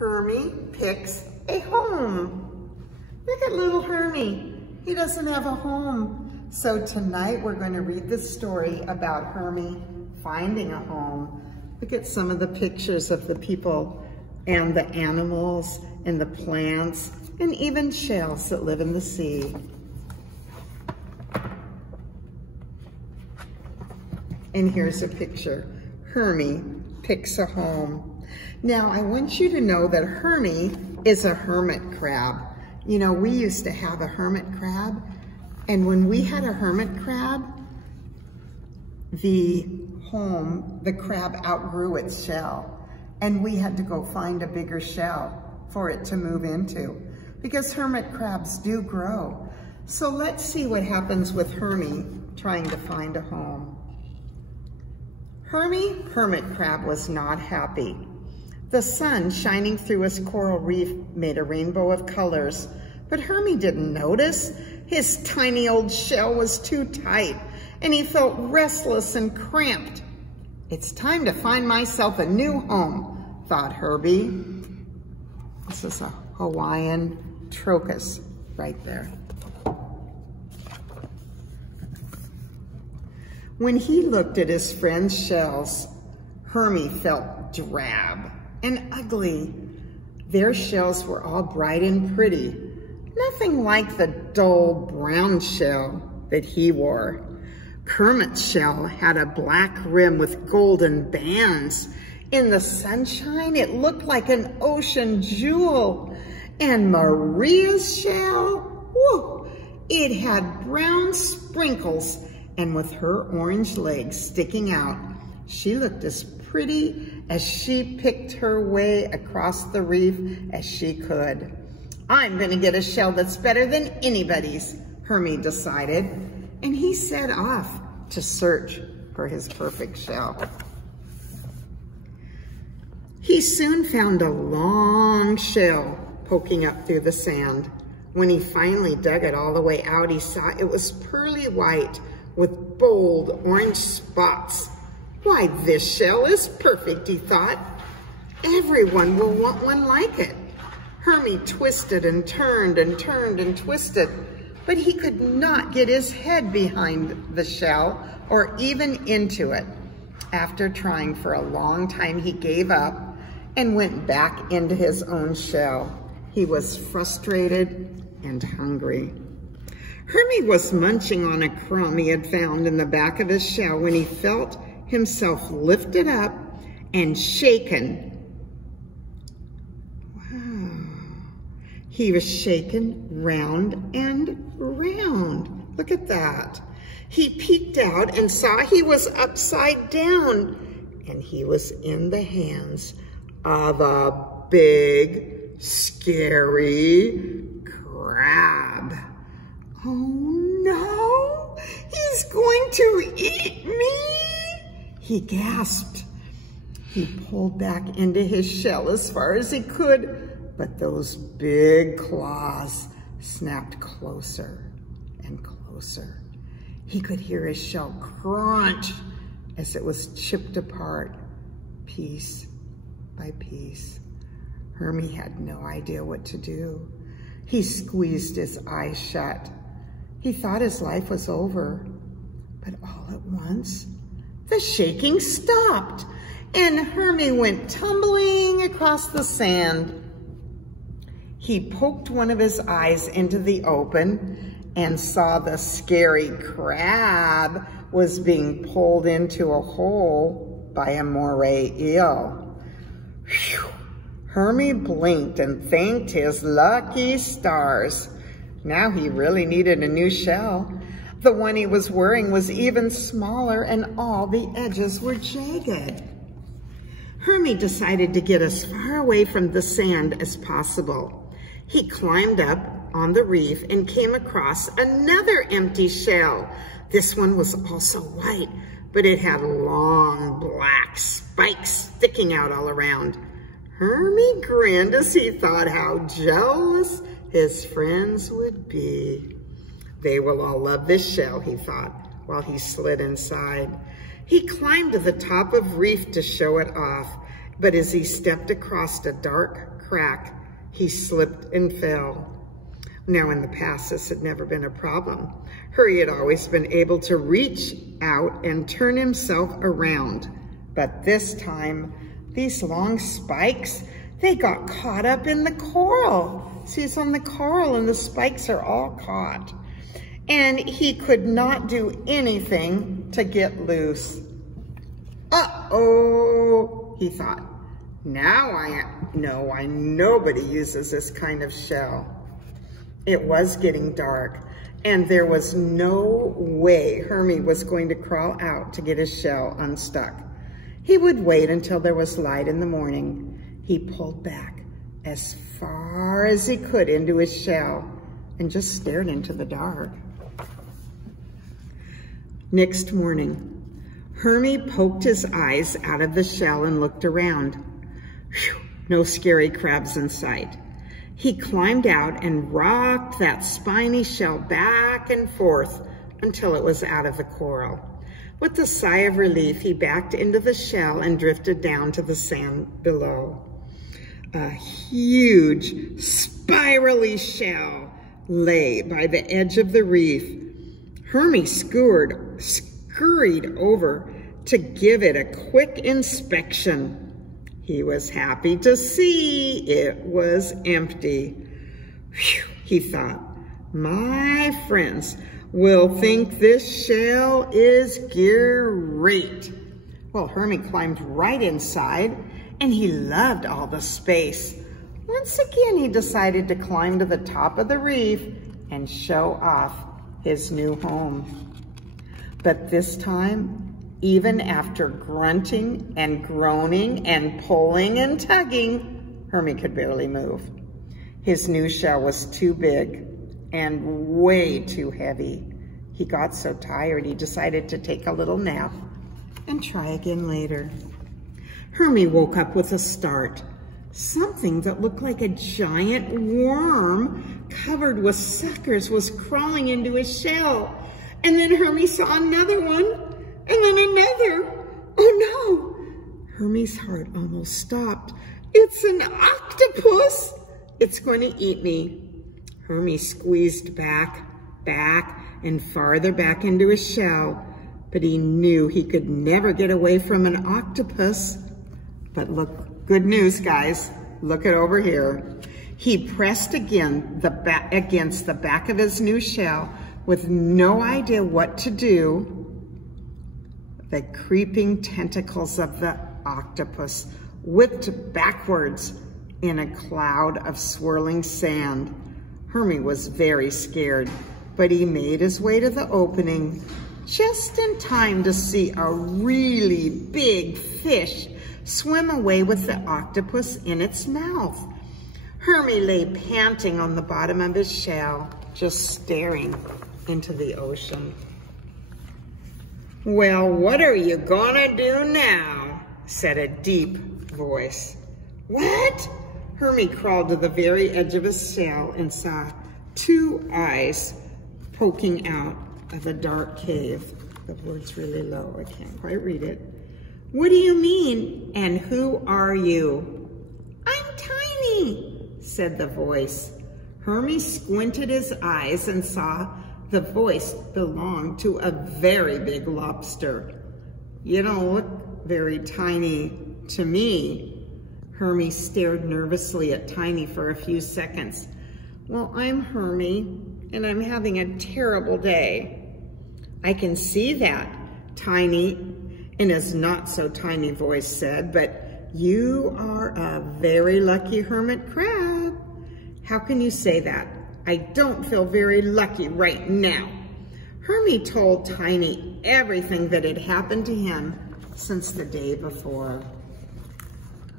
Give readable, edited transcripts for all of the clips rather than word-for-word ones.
Hermie picks a home. Look at little Hermie. He doesn't have a home. So tonight we're going to read the story about Hermie finding a home. Look at some of the pictures of the people and the animals and the plants and even shells that live in the sea. And here's a picture. Hermie picks a home. Now, I want you to know that Hermie is a hermit crab. You know, we used to have a hermit crab, and when we had a hermit crab, the crab outgrew its shell, and we had to go find a bigger shell for it to move into, because hermit crabs do grow. So let's see what happens with Hermie trying to find a home. Hermie, hermit crab, was not happy. The sun shining through his coral reef made a rainbow of colors, but Hermie didn't notice. His tiny old shell was too tight, and he felt restless and cramped. It's time to find myself a new home, thought Hermie. This is a Hawaiian trochus right there. When he looked at his friend's shells, Hermie felt drab and ugly. Their shells were all bright and pretty, nothing like the dull brown shell that he wore. Kermit's shell had a black rim with golden bands. In the sunshine, it looked like an ocean jewel. And Maria's shell, whoa, it had brown sprinkles, and with her orange legs sticking out, she looked as pretty as she picked her way across the reef as she could. I'm gonna get a shell that's better than anybody's, Hermie decided, and he set off to search for his perfect shell. He soon found a long shell poking up through the sand. When he finally dug it all the way out, he saw it was pearly white with bold orange spots. Why, this shell is perfect, he thought. Everyone will want one like it. Hermie twisted and turned and turned and twisted, but he could not get his head behind the shell or even into it. After trying for a long time, he gave up and went back into his own shell. He was frustrated and hungry. Hermie was munching on a crumb he had found in the back of his shell when he felt himself lifted up and shaken. Wow. He was shaken round and round. Look at that. He peeked out and saw he was upside down, and he was in the hands of a big, scary crab. Oh no, he's going to eat me, he gasped. He pulled back into his shell as far as he could, but those big claws snapped closer and closer. He could hear his shell crunch as it was chipped apart, piece by piece. Hermie had no idea what to do. He squeezed his eyes shut. He thought his life was over, but all at once, the shaking stopped, and Hermie went tumbling across the sand. He poked one of his eyes into the open and saw the scary crab was being pulled into a hole by a moray eel. Whew. Hermie blinked and thanked his lucky stars. Now he really needed a new shell. The one he was wearing was even smaller and all the edges were jagged. Hermie decided to get as far away from the sand as possible. He climbed up on the reef and came across another empty shell. This one was also white, but it had long black spikes sticking out all around. Hermie grinned as he thought how jealous his friends would be. They will all love this shell, he thought, while he slid inside. He climbed to the top of Reef to show it off, but as he stepped across a dark crack. He slipped and fell. Now, in the past, this had never been a problem. Hermie had always been able to reach out and turn himself around. But this time, these long spikes, they got caught up in the coral. See, it's on the coral and the spikes are all caught. And he could not do anything to get loose. Uh-oh, he thought. Now I know why nobody uses this kind of shell. It was getting dark, and there was no way Hermie was going to crawl out to get his shell unstuck. He would wait until there was light in the morning. He pulled back as far as he could into his shell and just stared into the dark. Next morning, Hermie poked his eyes out of the shell and looked around. Whew, no scary crabs in sight. He climbed out and rocked that spiny shell back and forth until it was out of the coral. With a sigh of relief, he backed into the shell and drifted down to the sand below. A huge, spirally shell lay by the edge of the reef. Hermie scurried over to give it a quick inspection. He was happy to see it was empty. Whew, he thought, my friends will think this shell is great. Well, Hermie climbed right inside, and he loved all the space. Once again, he decided to climb to the top of the reef and show off his new home. But this time, even after grunting and groaning and pulling and tugging, Hermie could barely move. His new shell was too big and way too heavy. He got so tired he decided to take a little nap and try again later. Hermie woke up with a start. Something that looked like a giant worm covered with suckers was crawling into his shell. And then Hermie saw another one. And then another. Oh no! Hermie's heart almost stopped. It's an octopus! It's going to eat me. Hermie squeezed back, and farther back into his shell, but he knew he could never get away from an octopus. But look, good news, guys. Look it over here. He pressed again against the back of his new shell with no idea what to do. The creeping tentacles of the octopus whipped backwards in a cloud of swirling sand. Hermie was very scared, but he made his way to the opening just in time to see a really big fish swim away with the octopus in its mouth. Hermie lay panting on the bottom of his shell, just staring into the ocean. Well, what are you gonna do now? Said a deep voice. What? Hermie crawled to the very edge of his shell and saw two eyes poking out of a dark cave. The word's really low, I can't quite read it. What do you mean, and who are you? I'm tiny, said the voice. Hermie squinted his eyes and saw the voice belonged to a very big lobster. You don't look very tiny to me. Hermie stared nervously at Tiny for a few seconds. Well, I'm Hermie, and I'm having a terrible day. I can see that, Tiny, in his not-so-tiny voice said, but you are a very lucky hermit crab. How can you say that? I don't feel very lucky right now. Hermie told Tiny everything that had happened to him since the day before.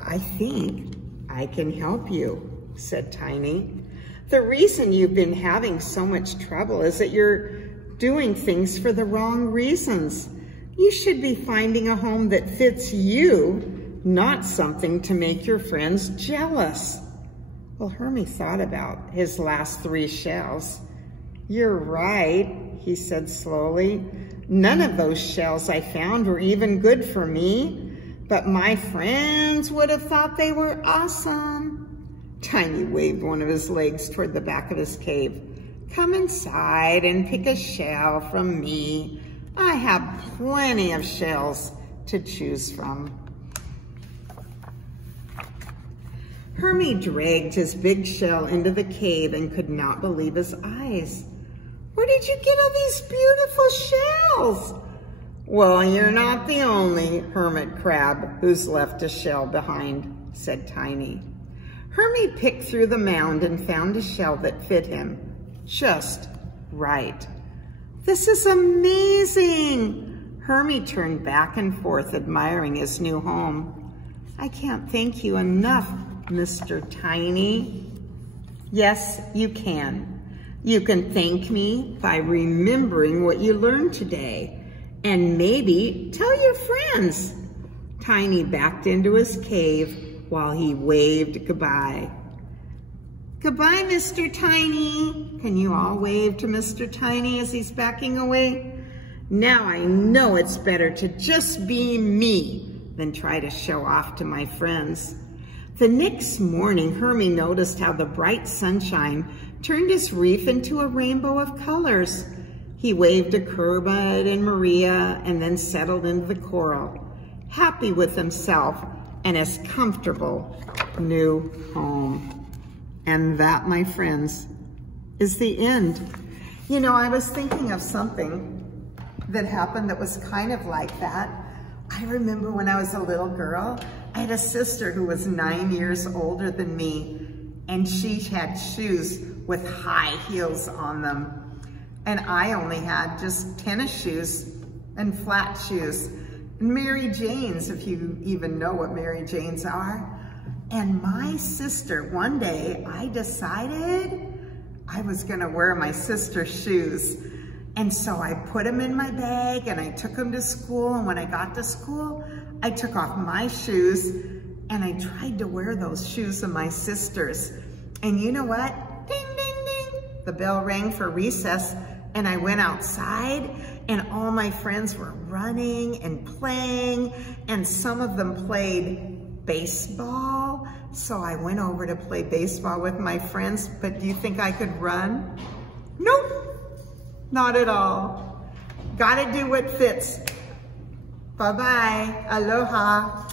I think I can help you, said Tiny. The reason you've been having so much trouble is that you're doing things for the wrong reasons. You should be finding a home that fits you, not something to make your friends jealous. Well, Hermie thought about his last 3 shells. You're right, he said slowly. None of those shells I found were even good for me, but my friends would have thought they were awesome. Tiny waved one of his legs toward the back of his cave. Come inside and pick a shell from me. I have plenty of shells to choose from. Hermie dragged his big shell into the cave and could not believe his eyes. Where did you get all these beautiful shells? Well, you're not the only hermit crab who's left a shell behind, said Tiny. Hermie picked through the mound and found a shell that fit him just right. This is amazing! Hermie turned back and forth, admiring his new home. I can't thank you enough, Mr. Tiny. Yes, you can. You can thank me by remembering what you learned today, and maybe tell your friends. Tiny backed into his cave while he waved goodbye. Goodbye, Mr. Tiny. Can you all wave to Mr. Tiny as he's backing away? Now I know it's better to just be me than try to show off to my friends. The next morning, Hermie noticed how the bright sunshine turned his reef into a rainbow of colors. He waved to Kermit and Maria and then settled into the coral, happy with himself and his comfortable new home. And that, my friends, is the end. You know, I was thinking of something that happened that was kind of like that. I remember when I was a little girl, I had a sister who was 9 years older than me, and she had shoes with high heels on them. And I only had just tennis shoes and flat shoes. Mary Janes, if you even know what Mary Janes are. And my sister, one day, I decided I was gonna wear my sister's shoes. And so I put them in my bag and I took them to school. And when I got to school, I took off my shoes and I tried to wear those shoes of my sister's. And you know what? Ding, ding, ding. The bell rang for recess and I went outside and all my friends were running and playing and some of them played baseball. So I went over to play baseball with my friends, but do you think I could run? Nope, not at all. Gotta do what fits. Bye-bye, aloha.